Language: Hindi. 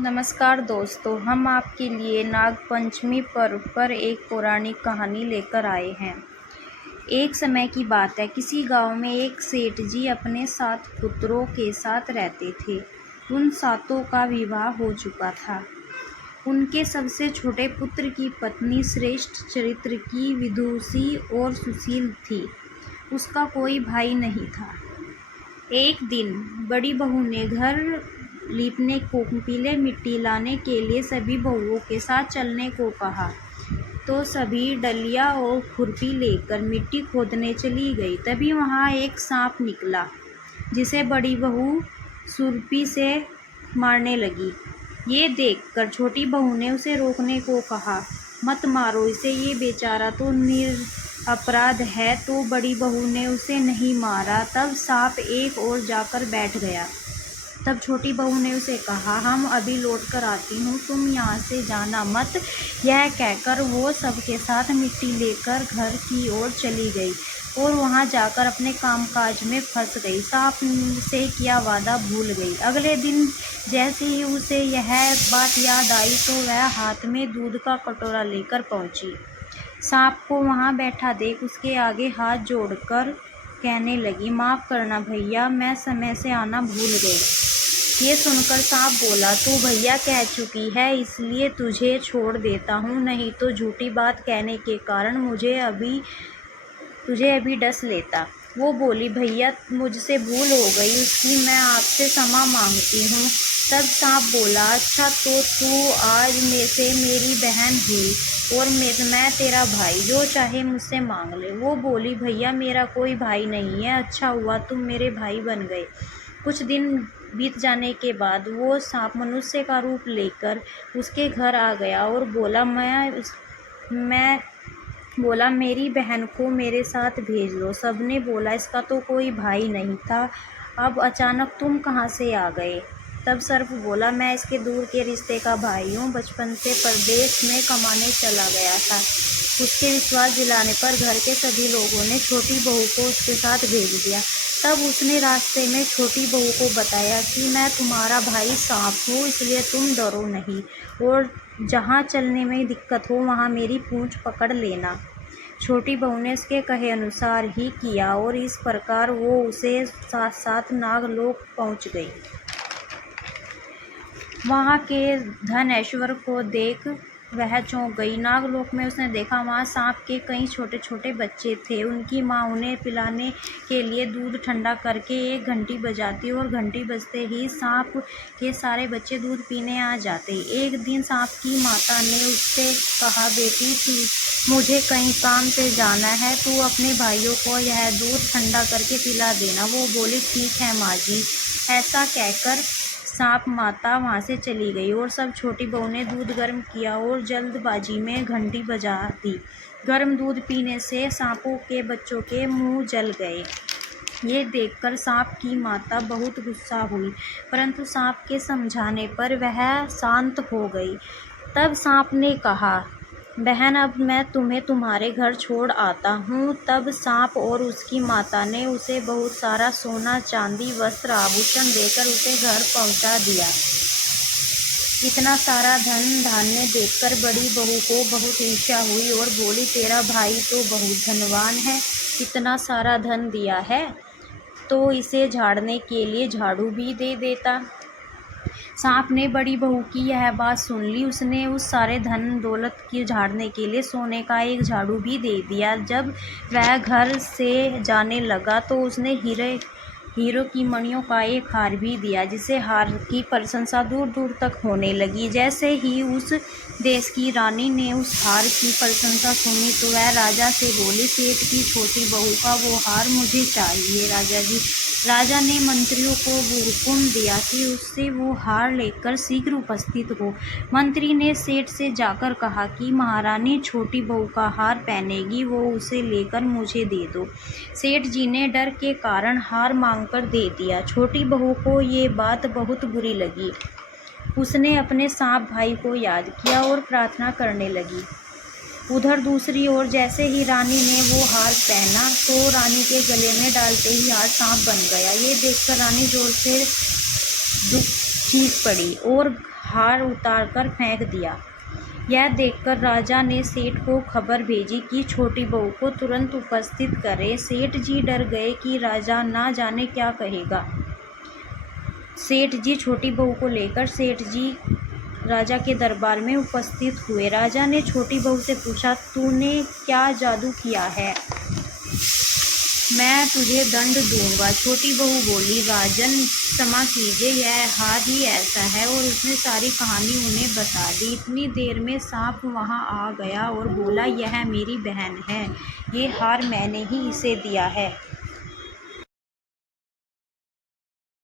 नमस्कार दोस्तों, हम आपके लिए नागपंचमी पर्व पर एक पौराणिक कहानी लेकर आए हैं। एक समय की बात है, किसी गांव में एक सेठ जी अपने 7 पुत्रों के साथ रहते थे। उन सातों का विवाह हो चुका था। उनके सबसे छोटे पुत्र की पत्नी श्रेष्ठ चरित्र की विदुषी और सुशील थी। उसका कोई भाई नहीं था। एक दिन बड़ी बहू ने घर लीपने को पीले मिट्टी लाने के लिए सभी बहुओं के साथ चलने को कहा, तो सभी डलिया और खुरपी लेकर मिट्टी खोदने चली गई। तभी वहाँ एक सांप निकला, जिसे बड़ी बहू सुरपी से मारने लगी। ये देखकर छोटी बहू ने उसे रोकने को कहा, मत मारो इसे, ये बेचारा तो निरपराध है। तो बड़ी बहू ने उसे नहीं मारा। तब सांप एक ओर जाकर बैठ गया। तब छोटी बहू ने उसे कहा, हम अभी लौट कर आती हूँ, तुम यहाँ से जाना मत। यह कहकर वो सबके साथ मिट्टी लेकर घर की ओर चली गई और वहाँ जाकर अपने कामकाज में फंस गई। सांप से किया वादा भूल गई। अगले दिन जैसे ही उसे यह बात याद आई तो वह हाथ में दूध का कटोरा लेकर पहुँची। सांप को वहाँ बैठा देख उसके आगे हाथ जोड़कर कहने लगी, माफ़ करना भैया, मैं समय से आना भूल गई। ये सुनकर सांप बोला, तू भैया कह चुकी है, इसलिए तुझे छोड़ देता हूँ, नहीं तो झूठी बात कहने के कारण तुझे अभी डस लेता। वो बोली, भैया मुझसे भूल हो गई, उसकी मैं आपसे क्षमा मांगती हूँ। तब सांप बोला, अच्छा तो तू आज में से मेरी बहन हुई और मैं तेरा भाई, जो चाहे मुझसे मांग ले। वो बोली, भैया मेरा कोई भाई नहीं है, अच्छा हुआ तुम मेरे भाई बन गए। कुछ दिन बीत जाने के बाद वो सांप मनुष्य का रूप लेकर उसके घर आ गया और बोला मेरी बहन को मेरे साथ भेज दो। सबने बोला, इसका तो कोई भाई नहीं था, अब अचानक तुम कहाँ से आ गए। तब सर्प बोला, मैं इसके दूर के रिश्ते का भाई हूँ, बचपन से परदेश में कमाने चला गया था। उसके विश्वास दिलाने पर घर के सभी लोगों ने छोटी बहू को उसके साथ भेज दिया। तब उसने रास्ते में छोटी बहू को बताया कि मैं तुम्हारा भाई सांप हूँ, इसलिए तुम डरो नहीं और जहाँ चलने में दिक्कत हो वहाँ मेरी पूँछ पकड़ लेना। छोटी बहू ने उसके कहे अनुसार ही किया और इस प्रकार वो उसे साथ साथ नागलोक पहुँच गई। वहाँ के धन ऐश्वर्य को देख वह चौंक गई। नागलोक में उसने देखा वहाँ सांप के कई छोटे छोटे बच्चे थे। उनकी माँ उन्हें पिलाने के लिए दूध ठंडा करके एक घंटी बजाती और घंटी बजते ही सांप के सारे बच्चे दूध पीने आ जाते। एक दिन सांप की माता ने उससे कहा, बेटी मुझे कहीं काम से जाना है, तू अपने भाइयों को यह दूध ठंडा करके पिला देना। वो बोली, ठीक है माँ जी। ऐसा कहकर सांप माता वहाँ से चली गई और सब छोटी बहू ने दूध गर्म किया और जल्दबाजी में घंटी बजा दी। गर्म दूध पीने से सांपों के बच्चों के मुंह जल गए। ये देखकर सांप की माता बहुत गुस्सा हुई, परंतु सांप के समझाने पर वह शांत हो गई। तब सांप ने कहा, बहन अब मैं तुम्हें तुम्हारे घर छोड़ आता हूँ। तब सांप और उसकी माता ने उसे बहुत सारा सोना चांदी वस्त्र आभूषण देकर उसे घर पहुँचा दिया। इतना सारा धन धान्य देखकर बड़ी बहू को बहुत ईर्ष्या हुई और बोली, तेरा भाई तो बहुत धनवान है, इतना सारा धन दिया है तो इसे झाड़ने के लिए झाड़ू भी दे देता। सांप ने बड़ी बहू की यह बात सुन ली। उसने उस सारे धन दौलत की झाड़ने के लिए सोने का एक झाड़ू भी दे दिया। जब वह घर से जाने लगा तो उसने हीरो की मणियों का एक हार भी दिया, जिसे हार की प्रशंसा दूर दूर तक होने लगी। जैसे ही उस देश की रानी ने उस हार की प्रशंसा सुनी तो वह राजा से बोली, सेठ की छोटी बहू का वो हार मुझे चाहिए राजा जी। राजा ने मंत्रियों को हुक्म दिया कि उससे वो हार लेकर शीघ्र उपस्थित हो। मंत्री ने सेठ से जाकर कहा कि महारानी छोटी बहू का हार पहनेगी, वो उसे लेकर मुझे दे दो। सेठ जी ने डर के कारण हार मांगकर दे दिया। छोटी बहू को ये बात बहुत बुरी लगी। उसने अपने सांप भाई को याद किया और प्रार्थना करने लगी। उधर दूसरी ओर जैसे ही रानी ने वो हार पहना तो रानी के गले में डालते ही हार सांप बन गया। ये देखकर रानी जोर से चीख पड़ी और हार उतारकर फेंक दिया। यह देखकर राजा ने सेठ को खबर भेजी कि छोटी बहू को तुरंत उपस्थित करें। सेठ जी डर गए कि राजा ना जाने क्या कहेगा। सेठ जी छोटी बहू को लेकर सेठ जी राजा के दरबार में उपस्थित हुए। राजा ने छोटी बहू से पूछा, तूने क्या जादू किया है? मैं तुझे दंड दूंगा। छोटी बहू बोली, राजन क्षमा कीजिए, यह हार ही ऐसा है। और उसने सारी कहानी उन्हें बता दी। इतनी देर में सांप वहां आ गया और बोला, यह मेरी बहन है, ये हार मैंने ही इसे दिया है।